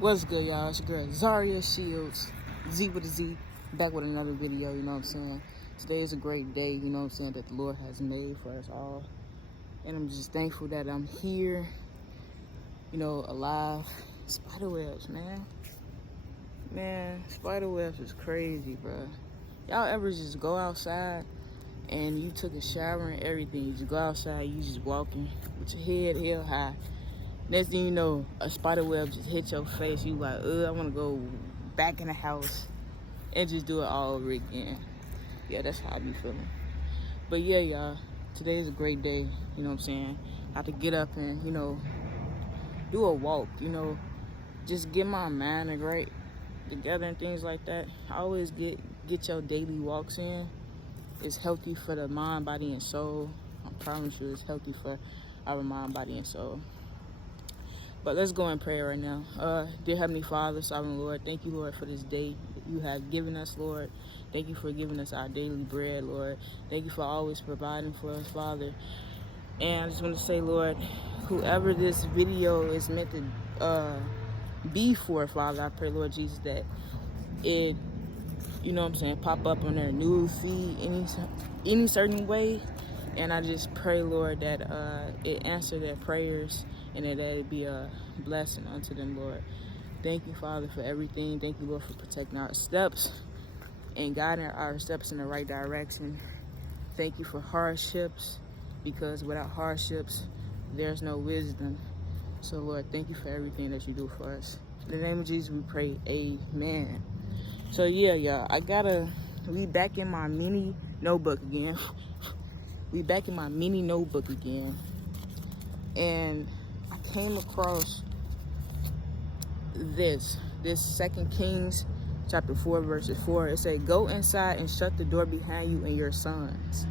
What's good, y'all? It's your girl Zaria Shields, Z with a Z, back with another video, you know what I'm saying? Today is a great day, you know what I'm saying, that the Lord has made for us all. And I'm just thankful that I'm here, you know, alive. Spiderwebs, man. Man, spiderwebs is crazy, bro. Y'all ever just go outside and you took a shower and everything? You just go outside, you just walking with your head held high. Next thing you know, a spider web just hit your face. You like, I want to go back in the house and just do it all over again. Yeah, that's how I be feeling. But yeah, y'all, today is a great day. You know what I'm saying? I have to get up and, you know, do a walk, you know, just get my mind right together and things like that. I always get your daily walks in. It's healthy for the mind, body, and soul. I promise you it's healthy for our mind, body, and soul. But let's go in prayer right now. Dear Heavenly Father, Sovereign Lord, thank you, Lord, for this day that you have given us, Lord. Thank you for giving us our daily bread, Lord. Thank you for always providing for us, Father. And I just want to say, Lord, whoever this video is meant to be for, Father, I pray, Lord Jesus, that it, you know what I'm saying, pop up on their news feed any certain way. And I just pray, Lord, that it answer their prayers and that it be a blessing unto them, Lord. Thank you, Father, for everything. Thank you, Lord, for protecting our steps and guiding our steps in the right direction. Thank you for hardships, because without hardships, there's no wisdom. So, Lord, thank you for everything that you do for us. In the name of Jesus, we pray, amen. So, yeah, y'all, we back in my mini notebook again. We back in my mini notebook again. And I came across this 2 Kings chapter 4 verses 4. It says, go inside and shut the door behind you and your sons.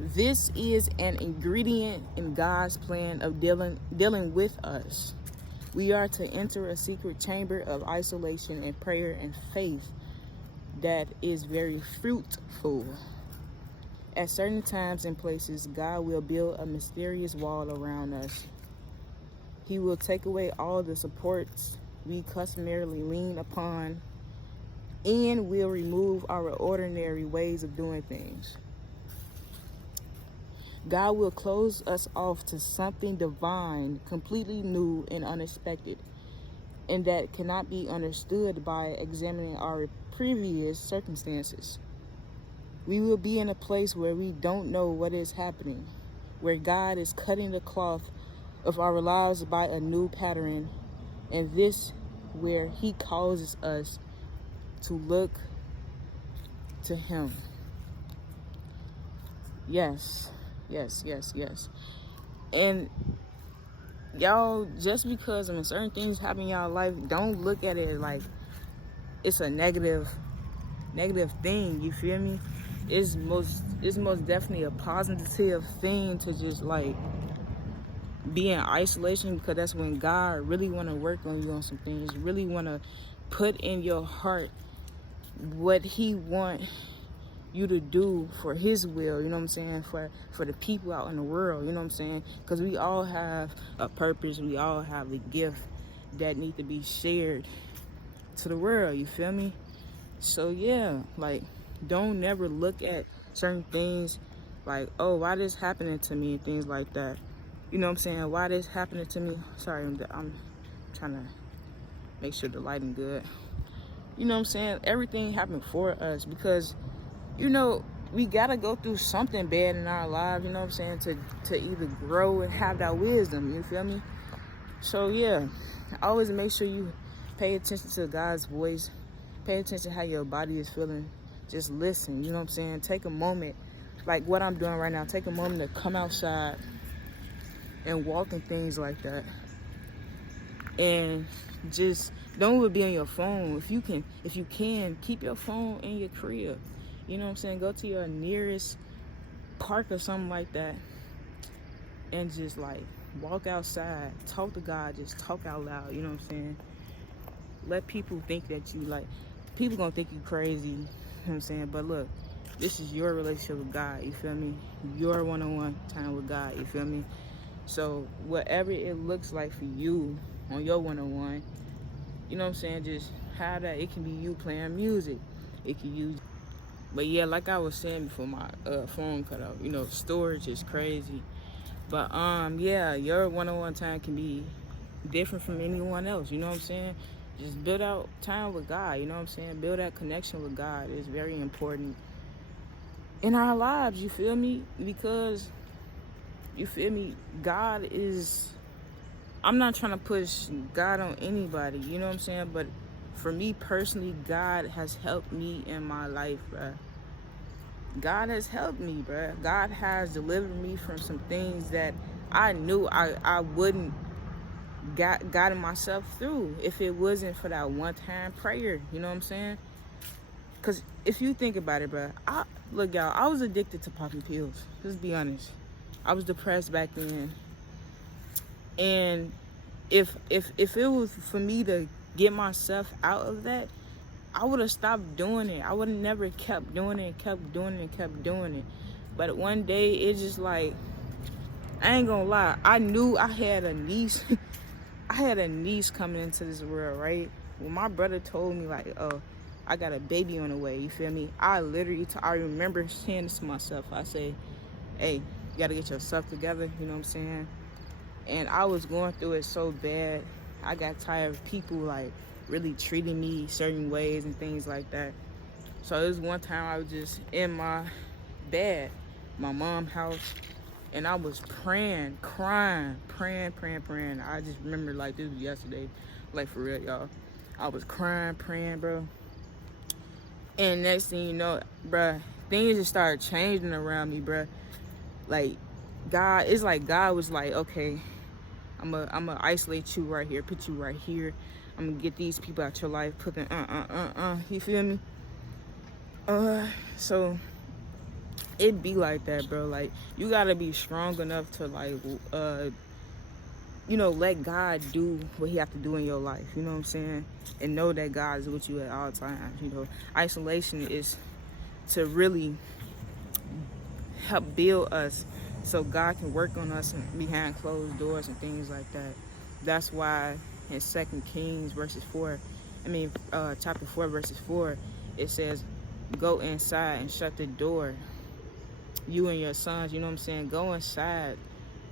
This is an ingredient in God's plan of dealing with us. We are to enter a secret chamber of isolation and prayer and faith that is very fruitful. At certain times and places, God will build a mysterious wall around us. He will take away all the supports we customarily lean upon and will remove our ordinary ways of doing things. God will close us off to something divine, completely new and unexpected, and that cannot be understood by examining our previous circumstances. We will be in a place where we don't know what is happening, where God is cutting the cloth of our lives by a new pattern, and this where he causes us to look to him. Yes. And y'all, just because certain things happen in y'all life, don't look at it like it's a negative thing, you feel me? It's most definitely a positive thing to just like be in isolation, because that's when God really want to work on you on some things, really want to put in your heart what he want you to do for his will, you know what I'm saying, for the people out in the world, you know what I'm saying, because we all have a purpose, we all have a gift that need to be shared to the world, you feel me? So yeah, like, don't never look at certain things like, oh, why this happening to me and things like that. You know what I'm saying? Why this happening to me? Sorry, I'm trying to make sure the lighting good. You know what I'm saying? Everything happened for us because, you know, we got to go through something bad in our lives, you know what I'm saying, to either grow and have that wisdom, you feel me? So yeah, always make sure you pay attention to God's voice. Pay attention to how your body is feeling. Just listen, you know what I'm saying? Take a moment, like what I'm doing right now. Take a moment to come outside and walk and things like that. And just don't even be on your phone. If you can, keep your phone in your crib. You know what I'm saying? Go to your nearest park or something like that and just like walk outside. Talk to God. Just talk out loud. You know what I'm saying? Let people think that you like, people gonna think you crazy. You know what I'm saying? But look, this is your relationship with God. You feel me? Your one-on-one time with God. You feel me? So whatever it looks like for you on your one-on-one, You know what I'm saying? Just have that. It can be you playing music. It can use. But yeah, like I was saying before my phone cut out, you know, storage is crazy. But yeah, your one-on-one time can be different from anyone else. You know what I'm saying? Just build out time with God. You know what I'm saying? Build that connection with God is very important in our lives. You feel me? Because you feel me? God is. I'm not trying to push God on anybody. You know what I'm saying? But for me personally, God has helped me in my life, bruh. God has helped me, bruh. God has delivered me from some things that I knew I wouldn't gotten myself through if it wasn't for that one-time prayer. You know what I'm saying? Because if you think about it, bruh, look, y'all, I was addicted to popping pills. Let's be honest. I was depressed back then. And if it was for me to get myself out of that, I would have stopped doing it. I would have never kept doing it, kept doing it, kept doing it. But one day, it's just like, I ain't gonna lie. I knew I had a niece. I had a niece coming into this world, right? When my brother told me, like, oh, I got a baby on the way, you feel me? I literally, I remember saying this to myself. I say, hey, you gotta get yourself together, you know what I'm saying? And I was going through it so bad. I got tired of people, like, really treating me certain ways and things like that. So this one time I was just in my bed, my mom's house, and I was praying, crying, praying. I just remember like this was yesterday, like for real, y'all. I was crying, praying, bro. And next thing you know, bro, things just started changing around me, bro. Like God, it's like God was like, okay, I'm gonna isolate you right here, put you right here. I'm gonna get these people out your life, put them, you feel me? So it be like that, bro. Like, you gotta be strong enough to, like, you know, let God do what he have to do in your life, you know what I'm saying? And know that God is with you at all times, you know? Isolation is to really help build us so God can work on us behind closed doors and things like that. That's why in 2 Kings chapter 4, verses 4, it says, go inside and shut the door. You and your sons, you know what I'm saying? Go inside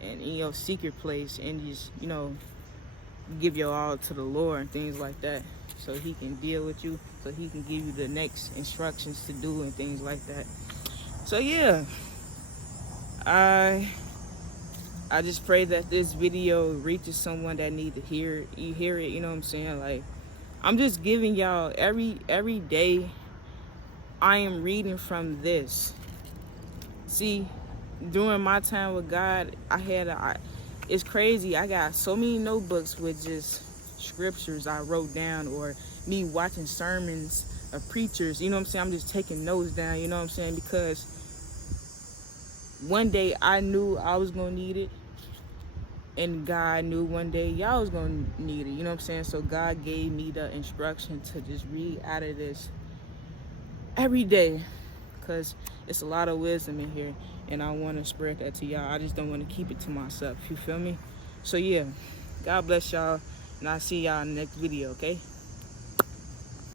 and in your secret place and just, you know, give your all to the Lord and things like that. So he can deal with you, so he can give you the next instructions to do and things like that. So yeah, I just pray that this video reaches someone that need to hear it. You hear it, you know what I'm saying? Like, I'm just giving y'all every day I am reading from this. See, during my time with God, it's crazy. I got so many notebooks with just scriptures I wrote down, or me watching sermons of preachers, you know what I'm saying? I'm just taking notes down, you know what I'm saying? Because one day I knew I was gonna need it, and God knew one day y'all was gonna need it, you know what I'm saying? So God gave me the instruction to just read out of this every day, because it's a lot of wisdom in here, and I want to spread that to y'all. I just don't want to keep it to myself, you feel me? So yeah, God bless y'all, and I'll see y'all in the next video, okay?